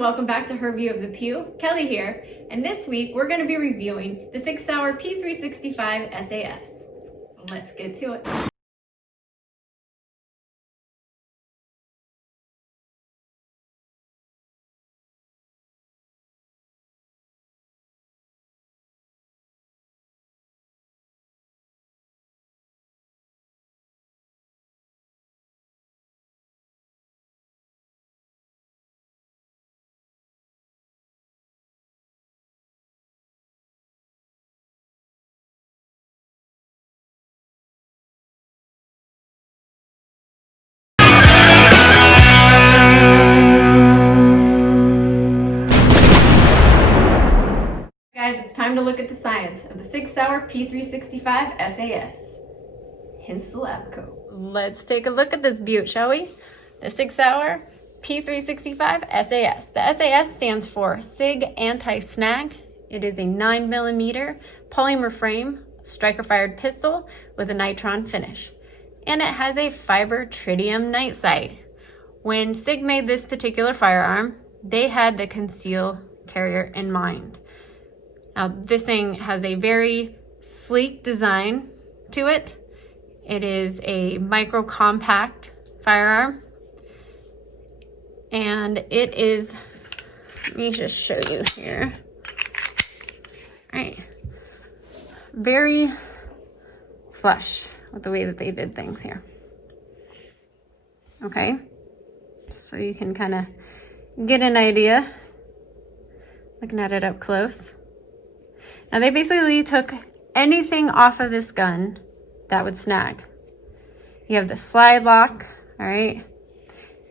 welcome back to her view of the Pew. Kelly here, and this week we're going to be reviewing the Sig Sauer P365 SAS. Let's get to it. Guys, it's time to look at the science of the Sig Sauer P365 SAS. Hence the lab coat. Let's take a look at this beaut, shall we? The Sig Sauer P365 SAS. The SAS stands for Sig Anti-Snag. It is a 9mm polymer frame, striker-fired pistol with a nitron finish. And it has a fiber tritium night sight. When Sig made this particular firearm, they had the conceal carrier in mind. Now, this thing has a very sleek design to it. It is a micro compact firearm. And it is, let me just show you here. All right. Very flush with the way that they did things here. Okay. So you can kind of get an idea looking at it up close. Now they basically took anything off of this gun that would snag. You have the slide lock, all right,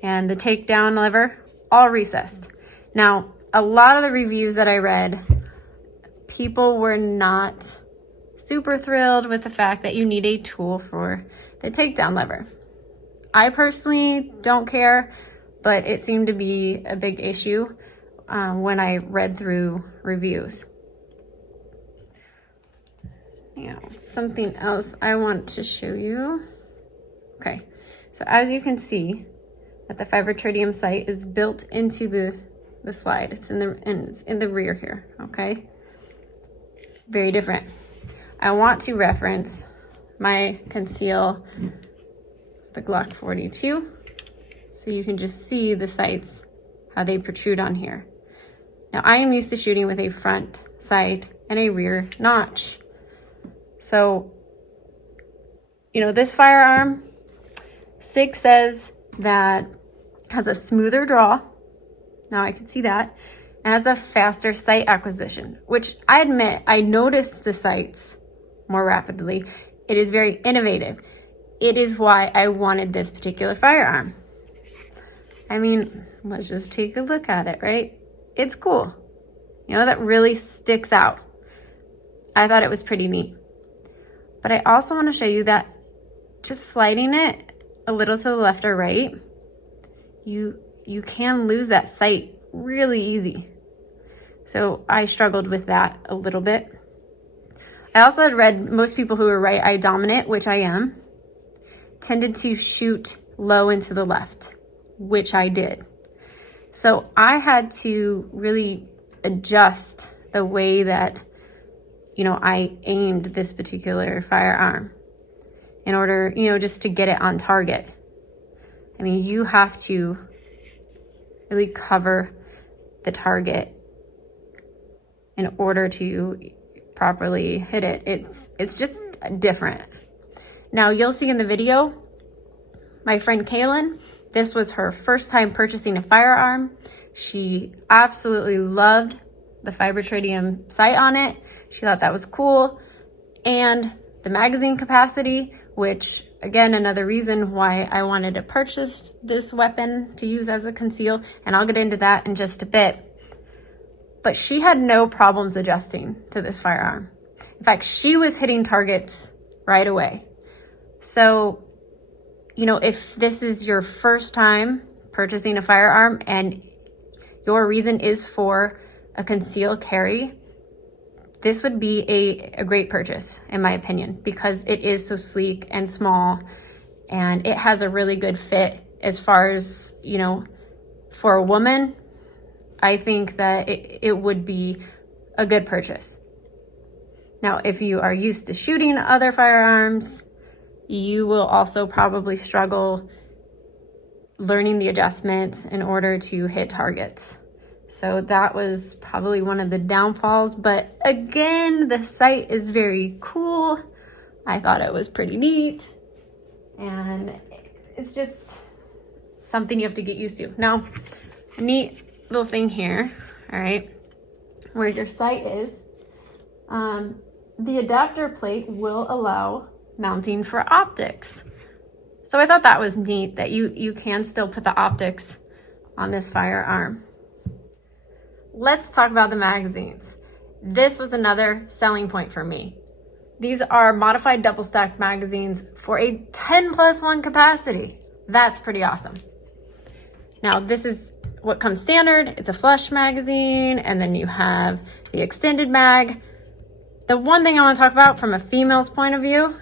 and the takedown lever, all recessed. Now, a lot of the reviews that I read, people were not super thrilled with the fact that you need a tool for the takedown lever. I personally don't care, but it seemed to be a big issue when I read through reviews. Yeah, something else I want to show you. Okay, so as you can see, that the fiber tritium sight is built into the slide. It's in the rear here, okay? Very different. I want to reference my conceal, the Glock 42, so you can just see the sights, how they protrude on here. Now, I am used to shooting with a front sight and a rear notch. So, you know, this firearm, Sig says that has a smoother draw. Now I can see that. And has a faster sight acquisition, which I admit, I noticed the sights more rapidly. It is very innovative. It is why I wanted this particular firearm. I mean, let's just take a look at it, right? It's cool. You know, that really sticks out. I thought it was pretty neat. But I also want to show you that just sliding it a little to the left or right, you can lose that sight really easy. So I struggled with that a little bit. I also had read most people who are right eye dominant, which I am, tended to shoot low and to the left, which I did. So I had to really adjust the way that I aimed this particular firearm in order, just to get it on target. I mean, you have to really cover the target in order to properly hit it. It's just different. Now, you'll see in the video, my friend Kaylin, this was her first time purchasing a firearm. She absolutely loved the fiber tritium sight on it. She thought that was cool. And the magazine capacity, which again, another reason why I wanted to purchase this weapon to use as a conceal, and I'll get into that in just a bit. But she had no problems adjusting to this firearm. In fact, she was hitting targets right away. So, if this is your first time purchasing a firearm and your reason is for a concealed carry, this would be a great purchase, in my opinion, because it is so sleek and small, and it has a really good fit as far as, for a woman. I think that it would be a good purchase. Now, if you are used to shooting other firearms, you will also probably struggle learning the adjustments in order to hit targets. So that was probably one of the downfalls. But again, the sight is very cool. I thought it was pretty neat. And it's just something you have to get used to. Now, a neat little thing here, all right, where your sight is, the adapter plate will allow mounting for optics. So I thought that was neat that you can still put the optics on this firearm. Let's talk about the magazines. This was another selling point for me. These are modified double stacked magazines for a 10+1 capacity. That's pretty awesome. Now this is what comes standard. It's a flush magazine, and then you have the extended mag. The one thing I want to talk about from a female's point of view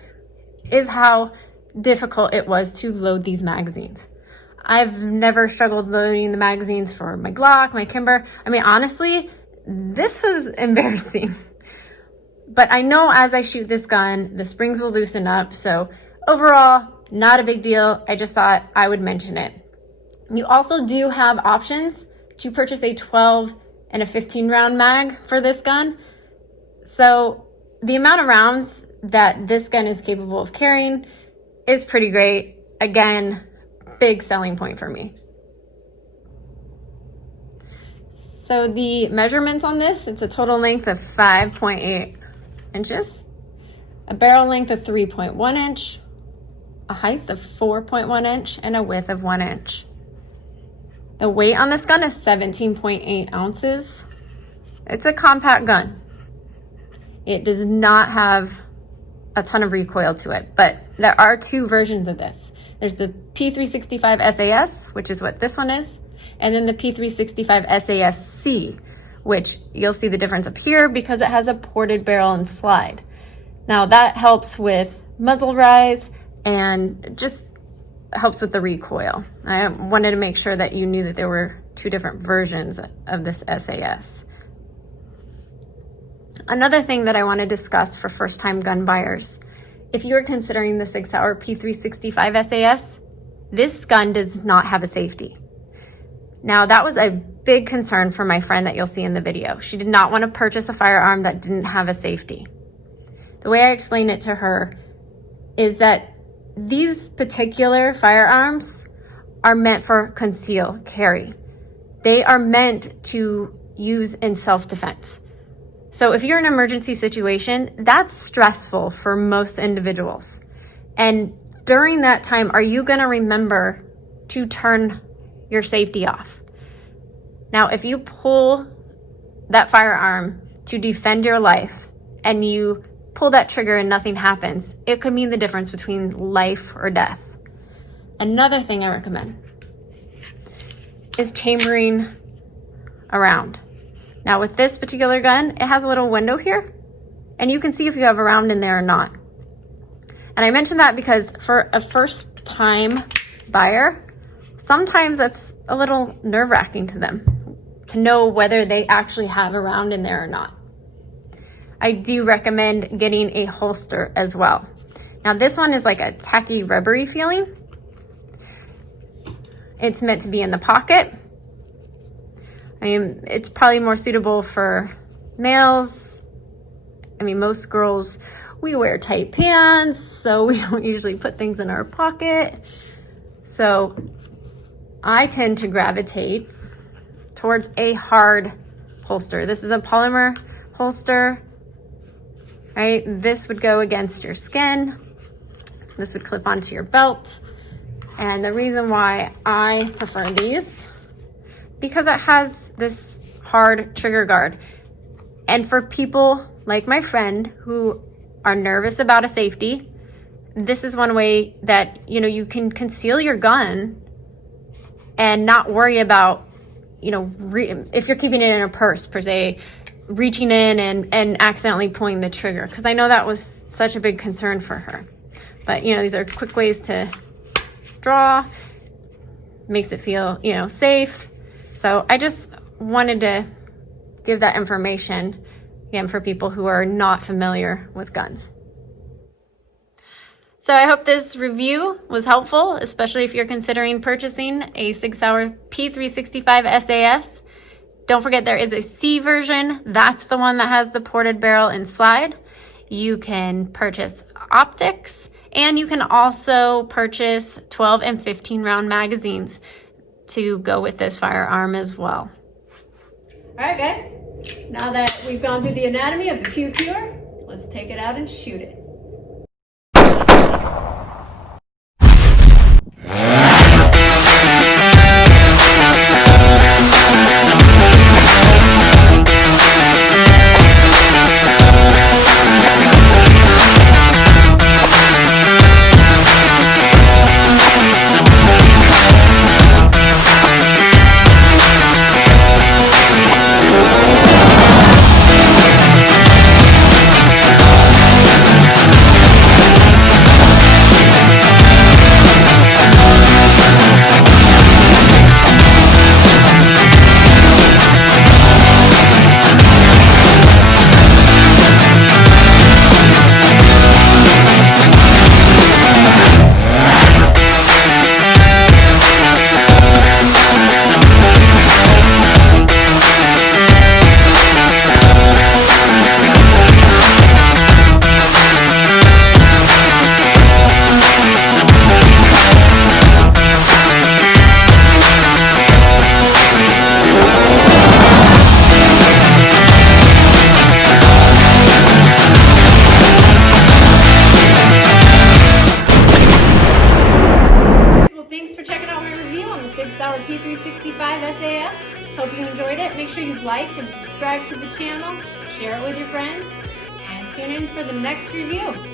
is how difficult it was to load these magazines. I've never struggled loading the magazines for my Glock, my Kimber. I mean, honestly, this was embarrassing. But I know as I shoot this gun, the springs will loosen up. So overall, not a big deal. I just thought I would mention it. You also do have options to purchase a 12 and a 15 round mag for this gun. So the amount of rounds that this gun is capable of carrying is pretty great. Again, big selling point for me. So the measurements on this, it's a total length of 5.8 inches, a barrel length of 3.1 inch, a height of 4.1 inch, and a width of 1 inch. The weight on this gun is 17.8 ounces. It's a compact gun. It does not have a ton of recoil to it, but there are two versions of this. There's the P365 SAS, which is what this one is, and then the P365 SAS C, which you'll see the difference up here because it has a ported barrel and slide. Now that helps with muzzle rise and just helps with the recoil. I wanted to make sure that you knew that there were two different versions of this SAS. Another thing that I want to discuss for first-time gun buyers, if you're considering the Sig Sauer P365 SAS, this gun does not have a safety. Now that was a big concern for my friend that you'll see in the video. She did not want to purchase a firearm that didn't have a safety. The way I explained it to her is that these particular firearms are meant for conceal carry. They are meant to use in self-defense. So if you're in an emergency situation, that's stressful for most individuals. And during that time, are you going to remember to turn your safety off? Now, if you pull that firearm to defend your life and you pull that trigger and nothing happens, it could mean the difference between life or death. Another thing I recommend is chambering around. Now with this particular gun, it has a little window here and you can see if you have a round in there or not. And I mentioned that because for a first time buyer, sometimes that's a little nerve-wracking to them to know whether they actually have a round in there or not. I do recommend getting a holster as well. Now this one is like a tacky rubbery feeling. It's meant to be in the pocket. I mean, it's probably more suitable for males. I mean, most girls, we wear tight pants, so we don't usually put things in our pocket. So I tend to gravitate towards a hard holster. This is a polymer holster, right? This would go against your skin. This would clip onto your belt. And the reason why I prefer these, because it has this hard trigger guard. And for people like my friend who are nervous about a safety, this is one way that, you can conceal your gun and not worry about, if you're keeping it in a purse per se, reaching in and accidentally pulling the trigger. Because I know that was such a big concern for her. But, these are quick ways to draw, makes it feel, safe. So I just wanted to give that information again for people who are not familiar with guns. So I hope this review was helpful, especially if you're considering purchasing a Sig Sauer P365 SAS. Don't forget there is a C version. That's the one that has the ported barrel and slide. You can purchase optics, and you can also purchase 12 and 15 round magazines to go with this firearm as well. All right, guys, now that we've gone through the anatomy of the pew pewer, let's take it out and shoot it. Sig Sauer P365 SAS. Hope you enjoyed it. Make sure you like and subscribe to the channel, share it with your friends, and tune in for the next review.